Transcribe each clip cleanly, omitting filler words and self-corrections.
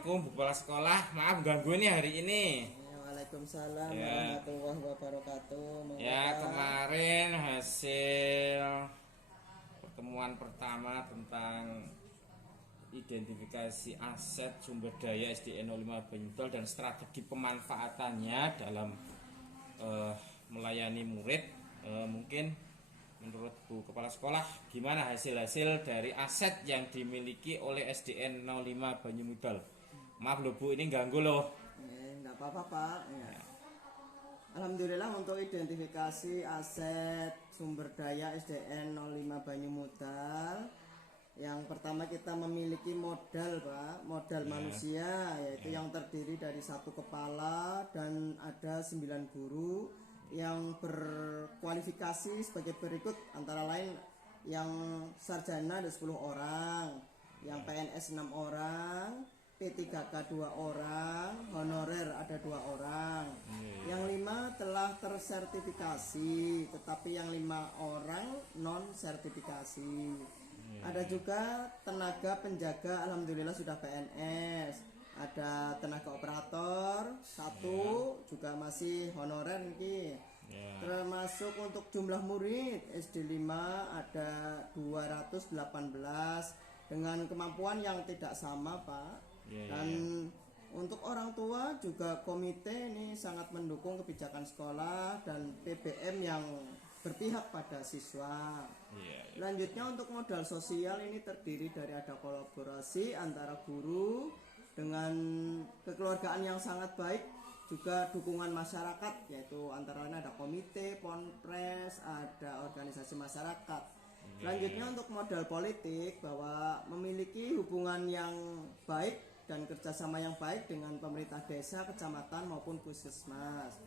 Assalamualaikum Bu Kepala Sekolah, maaf ganggu nih hari ini. Waalaikumsalam Ya, warahmatullahi wabarakatuh. ya kemarin hasil pertemuan pertama tentang identifikasi aset sumber daya SDN 05 Banyudal dan strategi pemanfaatannya dalam melayani murid. Mungkin menurut Bu Kepala Sekolah gimana hasil-hasil dari aset yang dimiliki oleh SDN 05 Banyudal? Maaf loh Bu, ini ganggu loh. Enggak apa-apa Pak. Ya. Alhamdulillah untuk identifikasi aset sumber daya SDN 05 Banyumudal. Yang pertama kita memiliki modal Pak, modal manusia, yaitu yang terdiri dari satu kepala dan ada 9 guru yang berkualifikasi sebagai berikut, antara lain yang sarjana ada 10 orang, yang PNS 6 orang, P3K 2 orang, honorer ada 2 orang. Yang 5 telah tersertifikasi, tetapi yang 5 orang non sertifikasi. Ada juga tenaga penjaga, alhamdulillah sudah PNS. Ada tenaga operator 1 juga masih honorer nih. Termasuk untuk jumlah murid SD 5 ada 218 dengan kemampuan yang tidak sama Pak. Dan untuk orang tua juga komite ini sangat mendukung kebijakan sekolah dan PBM yang berpihak pada siswa. Selanjutnya untuk modal sosial ini terdiri dari ada kolaborasi antara guru dengan kekeluargaan yang sangat baik, juga dukungan masyarakat, yaitu antara lain ada komite, ponpres, ada organisasi masyarakat. Selanjutnya untuk modal politik, bahwa memiliki hubungan yang baik dan kerjasama yang baik dengan pemerintah desa, kecamatan maupun puskesmas.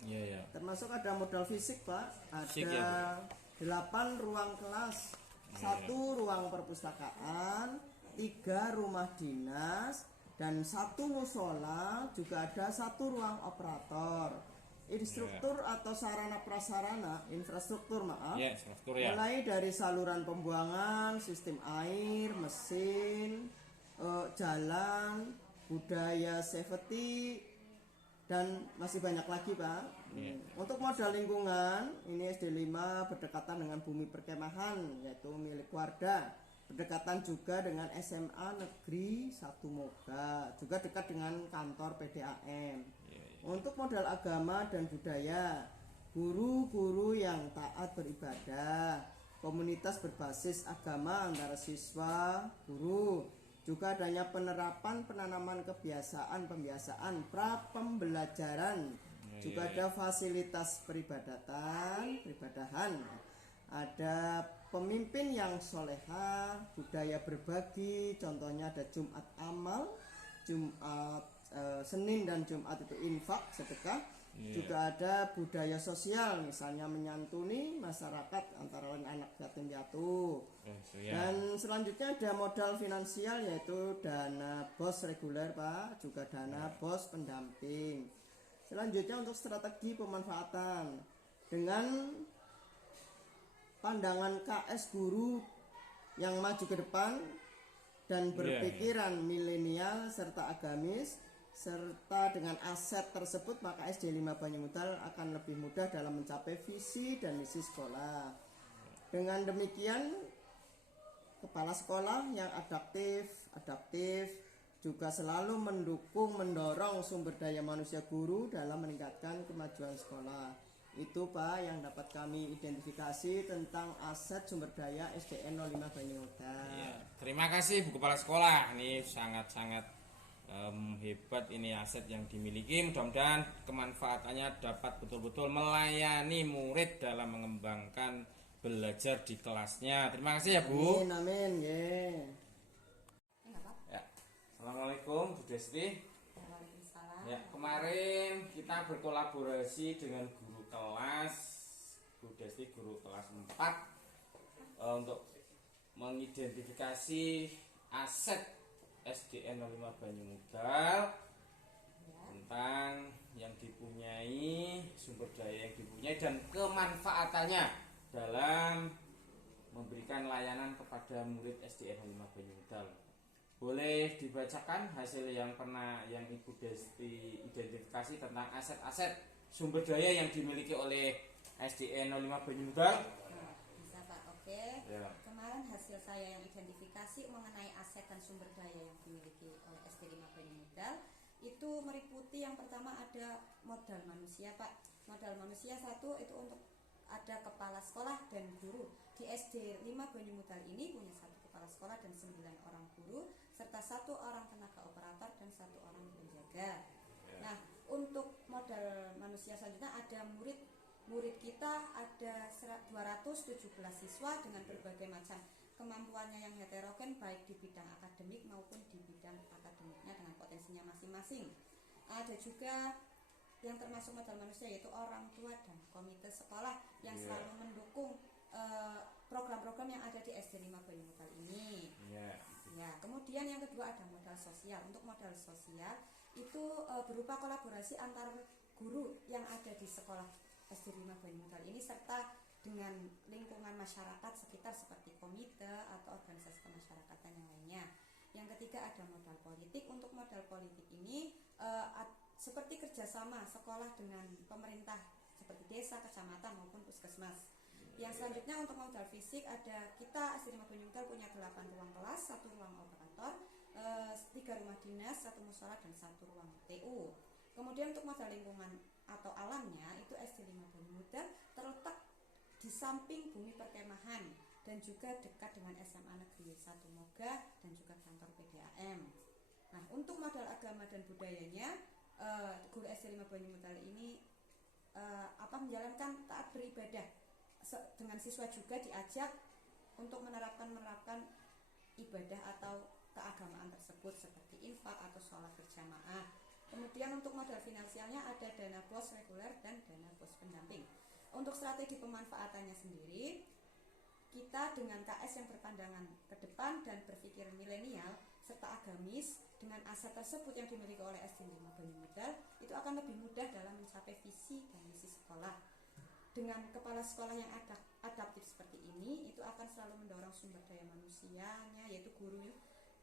Termasuk ada modal fisik Pak, ada 8 ruang kelas, 1 ruang perpustakaan, 3 rumah dinas, dan 1 musola, juga ada 1 ruang operator. Instruktur atau sarana prasarana, infrastruktur maaf, mulai dari saluran pembuangan, sistem air, mesin, jalan, budaya safety, dan masih banyak lagi Pak. Untuk modal lingkungan, ini SD 5 berdekatan dengan bumi perkemahan, yaitu milik warga, berdekatan juga dengan SMA Negeri 1 Moga, juga dekat dengan kantor PDAM. Untuk modal agama dan budaya, guru-guru yang taat beribadah, komunitas berbasis agama antara siswa, guru, juga adanya penerapan penanaman kebiasaan pembiasaan pra pembelajaran, juga ada fasilitas peribadahan, ada pemimpin yang soleha, budaya berbagi, contohnya ada Jumat amal, Jumat Senin dan Jumat itu infak, sedekah. Juga ada budaya sosial, misalnya menyantuni masyarakat antara lain anak yatim piatu. Dan selanjutnya ada modal finansial, yaitu dana BOS reguler Pak, juga dana BOS pendamping. Selanjutnya untuk strategi pemanfaatan, dengan pandangan KS guru yang maju ke depan dan berpikiran milenial serta agamis, serta dengan aset tersebut, maka SD 5 Banyumudal akan lebih mudah dalam mencapai visi dan misi sekolah. Dengan demikian, kepala sekolah yang adaptif juga selalu mendukung, mendorong sumber daya manusia guru dalam meningkatkan kemajuan sekolah. Itu Pak yang dapat kami identifikasi tentang aset sumber daya SDN 05 Banyumudal. Terima kasih Bu Kepala Sekolah, ini sangat-sangat hebat ini aset yang dimiliki. Mudah-mudahan kemanfaatannya dapat betul-betul melayani murid dalam mengembangkan belajar di kelasnya. Terima kasih ya Bu. Amin. Ya. Assalamualaikum Bu Desti. Ya, kemarin kita berkolaborasi dengan guru kelas, Bu Desti guru kelas 4, untuk mengidentifikasi aset SDN 05 Banyumudal tentang yang dipunyai, sumber daya yang dipunyai, dan kemanfaatannya dalam memberikan layanan kepada murid SDN 05 Banyumudal. boleh dibacakan hasil yang pernah yang Ibu Desti identifikasi tentang aset-aset sumber daya yang dimiliki oleh SDN 05 Banyumudal? Nah, bisa Pak, oke. Ya. Kemarin hasil saya yang identifikasi mengenai aset dan sumber daya yang dimiliki oleh SD5 Banyumudal itu meliputi yang pertama ada modal manusia Pak. Modal manusia satu itu untuk ada kepala sekolah dan guru. Di SD 5 Banyumudal ini punya satu kepala sekolah dan 9 orang guru serta 1 orang tenaga operator dan 1 orang penjaga. Nah, untuk modal manusia selanjutnya ada murid kita ada 217 siswa dengan berbagai macam kemampuannya yang heterogen baik di bidang akademik maupun di bidang akademiknya dengan potensinya masing-masing. Ada juga yang termasuk modal manusia yaitu orang tua dan komite sekolah yang selalu mendukung program-program yang ada di SD 5 Banyumudal ini. Ya, kemudian yang kedua ada modal sosial. Untuk modal sosial itu berupa kolaborasi antar guru yang ada di sekolah SD 5 Banyumudal ini serta dengan lingkungan masyarakat sekitar seperti komite atau organisasi kemasyarakatan yang lainnya. Yang ketiga ada modal politik. Untuk modal politik ini seperti kerjasama sekolah dengan pemerintah seperti desa, kecamatan maupun puskesmas. Yang selanjutnya untuk modal fisik ada kita SD 5 Banyumudal punya 8 ruang kelas, 1 ruang operator, 3 rumah dinas, 1 mushola dan 1 ruang TU. Kemudian untuk modal lingkungan atau alamnya itu SD 5 Banyumudal terletak di samping bumi perkemahan dan juga dekat dengan SMA Negeri 1 Moga dan juga kantor PDAM. Nah, untuk modal agama dan budayanya guru SD 5 Banyumudal ini menjalankan taat beribadah dengan siswa juga diajak untuk menerapkan ibadah atau keagamaan tersebut seperti infak atau sholat berjamaah. Kemudian untuk modal finansialnya ada dana BOS reguler dan dana BOS pendamping. Untuk strategi pemanfaatannya sendiri, kita dengan KS yang berpandangan ke depan dan berpikir milenial serta agamis dengan aset tersebut yang dimiliki oleh SD 5 Banyumudal itu akan lebih mudah dalam mencapai visi dan misi sekolah. Dengan kepala sekolah yang adaptif seperti ini, itu akan selalu mendorong sumber daya manusianya, yaitu guru,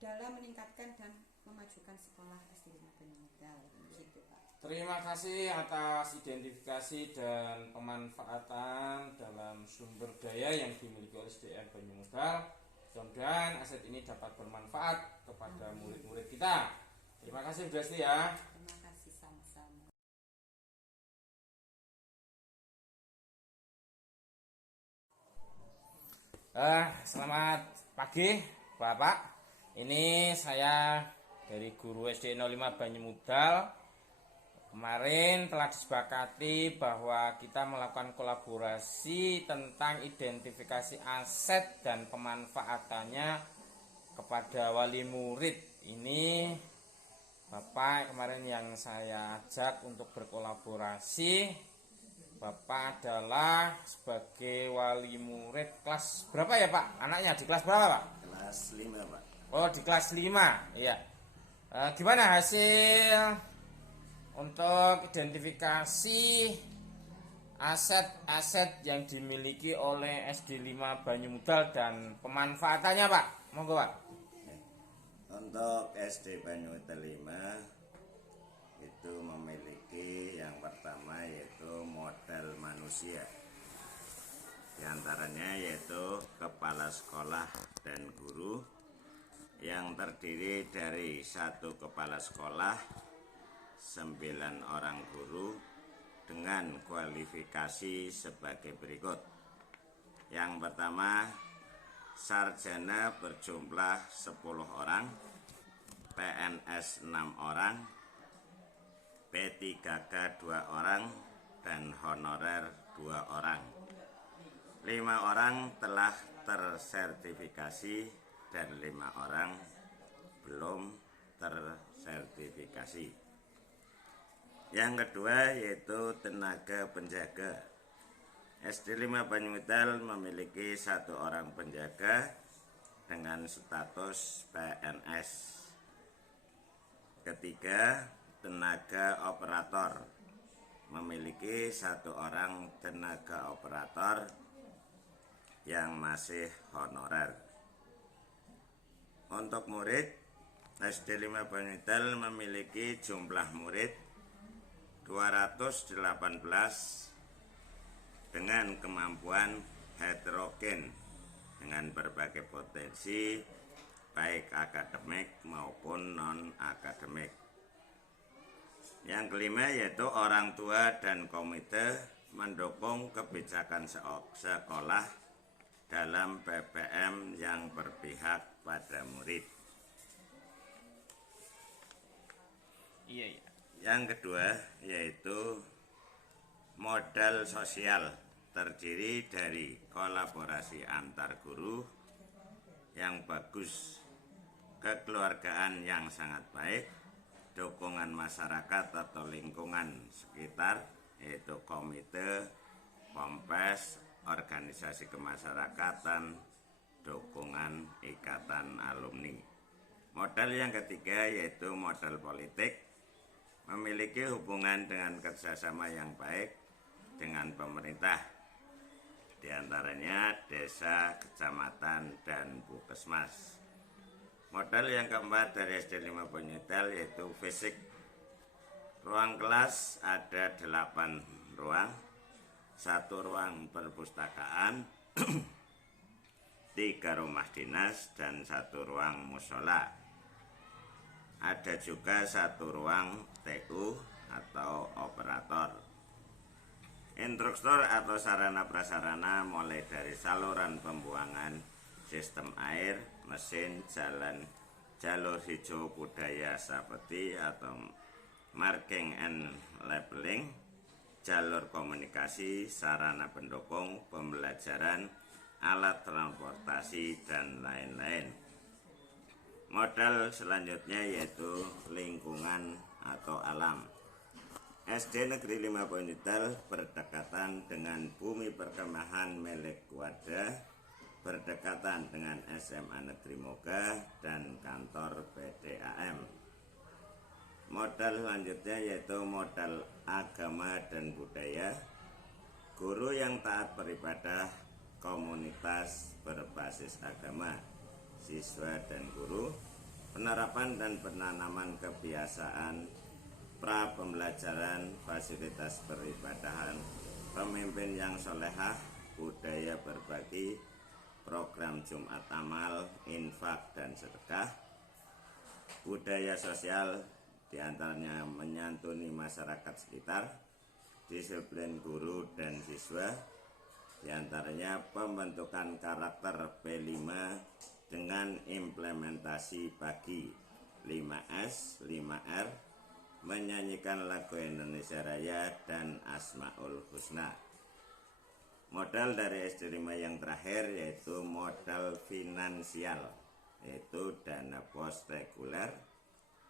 dalam meningkatkan dan memajukan sekolah SD 5 Banyumudal. Gitu, Pak. Terima kasih atas identifikasi dan pemanfaatan dalam sumber daya yang dimiliki oleh SDN Banyumudal. Mudah-mudahan aset ini dapat bermanfaat kepada murid-murid kita. Terima kasih Bu Desti ya. Terima kasih sama-sama. Selamat pagi Bapak. Ini saya dari guru SD 05 Banyumudal. Kemarin telah disepakati bahwa kita melakukan kolaborasi tentang identifikasi aset dan pemanfaatannya kepada wali murid. Ini Bapak kemarin yang saya ajak untuk berkolaborasi. Bapak adalah sebagai wali murid kelas berapa ya Pak? Anaknya di kelas berapa Pak? Kelas 5 Pak. Oh di kelas 5, iya. Gimana hasil untuk identifikasi aset-aset yang dimiliki oleh SD 5 Banyumudal dan pemanfaatannya Pak? Monggo Pak. Untuk SD Banyumudal 5 itu memiliki yang pertama yaitu modal manusia. Di antaranya yaitu kepala sekolah dan guru yang terdiri dari 1 kepala sekolah, 9 orang guru dengan kualifikasi sebagai berikut. Yang pertama, sarjana berjumlah 10 orang, PNS 6 orang, P3K 2 orang, dan honorer 2 orang. 5 orang telah tersertifikasi dan 5 orang belum tersertifikasi. Yang kedua yaitu tenaga penjaga. SD 5 Banyumudal memiliki 1 orang penjaga dengan status PNS. Ketiga, tenaga operator. Memiliki 1 orang tenaga operator yang masih honorer. Untuk murid SD 5 Banyudal memiliki jumlah murid 218 dengan kemampuan heterogen dengan berbagai potensi baik akademik maupun non-akademik. Yang kelima yaitu orang tua dan komite mendukung kebijakan sekolah dalam PPM yang berpihak pada murid. Iya, iya. Yang kedua yaitu modal sosial, terdiri dari kolaborasi antar guru yang bagus, kekeluargaan yang sangat baik, dukungan masyarakat atau lingkungan sekitar, yaitu komite, pompes, organisasi kemasyarakatan, dukungan ikatan alumni. Modal yang ketiga yaitu modal politik, memiliki hubungan dengan kerjasama yang baik dengan pemerintah, diantaranya desa, kecamatan, dan puskesmas. Modal yang keempat dari SD 5 Banyudal yaitu fisik. Ruang kelas ada 8 ruang, 1 ruang perpustakaan, 3 rumah dinas, dan 1 ruang musola. Ada juga 1 ruang TU atau operator. Instruktur atau sarana prasarana mulai dari saluran pembuangan, sistem air, mesin, jalan, jalur hijau budaya seperti atau marking and labeling, jalur komunikasi, sarana pendukung, pembelajaran, alat transportasi, dan lain-lain. Modal selanjutnya yaitu lingkungan atau alam. SD Negeri 5 Banyudal berdekatan dengan bumi perkemahan milik Wadah, berdekatan dengan SMA Negeri Moga dan kantor PDAM. Modal selanjutnya yaitu modal agama dan budaya. Guru yang taat beribadah, komunitas berbasis agama, siswa dan guru, penerapan dan penanaman kebiasaan pra pembelajaran, fasilitas peribadahan, pemimpin yang solehah, budaya berbagi, program Jumat Amal, infak dan sedekah, budaya sosial diantaranya menyantuni masyarakat sekitar, disiplin guru dan siswa, diantaranya pembentukan karakter P5 dengan implementasi bagi 5S, 5R, menyanyikan lagu Indonesia Raya dan Asmaul Husna. Modal dari SD 5 yang terakhir yaitu modal finansial, yaitu dana pos reguler,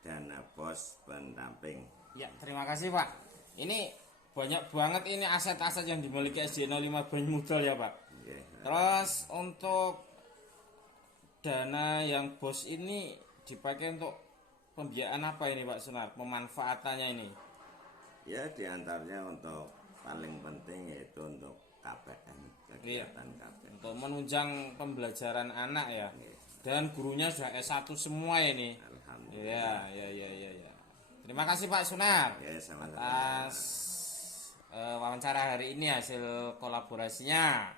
dana pos pendamping. Ya, terima kasih Pak. Ini banyak banget ini aset-aset yang dimiliki SD 05 Banyudal ya Pak. Oke. Terus untuk dana yang bos ini dipakai untuk pembiayaan apa ini Pak Sunar? Pemanfaatannya ini? Ya, diantaranya untuk paling penting yaitu untuk KPM, kegiatan KPM. Untuk menunjang pembelajaran anak ya. Iya. Dan gurunya sudah S1 semua ini. Alhamdulillah. Ya. Terima kasih Pak Sunar Ya, sama-sama. atas wawancara hari ini hasil kolaborasinya.